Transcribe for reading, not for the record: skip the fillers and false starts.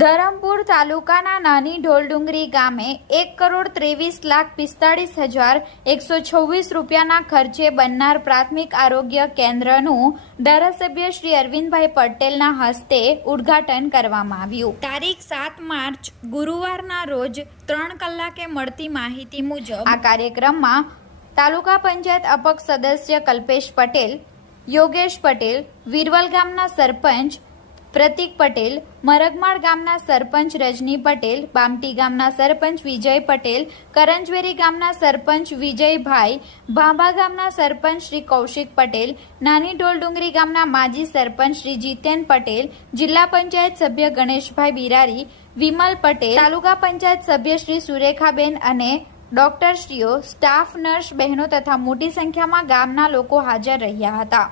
ધરમપુર તાલુકાના નાની ઢોલડુંગરી ગામે 1,23,45,126 રૂપિયાના ખર્ચે બનનાર પ્રાથમિક આરોગ્ય કેન્દ્રનું ધારાસભ્ય શ્રી અરવિંદભાઈ પટેલના હસ્તે ઉદ્ઘાટન કરવામાં આવ્યું। તારીખ 7 માર્ચ ગુરુવારના રોજ 3 કલાકે મળતી માહિતી મુજબ આ કાર્યક્રમમાં તાલુકા પંચાયત અપક્ષ સદસ્ય કલ્પેશ પટેલ, યોગેશ પટેલ, વીરવલ ગામના સરપંચ પ્રતિક પટેલ, મરગમાળ ગામના સરપંચ રજની પટેલ, બામટી ગામના સરપંચ વિજય પટેલ, કરંજવેરી ગામના સરપંચ વિજયભાઈ, ભાભા ગામના સરપંચ શ્રી કૌશિક પટેલ, નાની ઢોલડુંગરી ગામના માજી સરપંચ શ્રી જીતેન પટેલ, જિલ્લા પંચાયત સભ્ય ગણેશભાઈ બિરારી, વિમલ પટેલ, તાલુકા પંચાયત સભ્ય શ્રી સુરેખાબેન અને ડોક્ટરશ્રીઓ, સ્ટાફ નર્સ બહેનો તથા મોટી સંખ્યામાં ગામના લોકો હાજર રહ્યા હતા।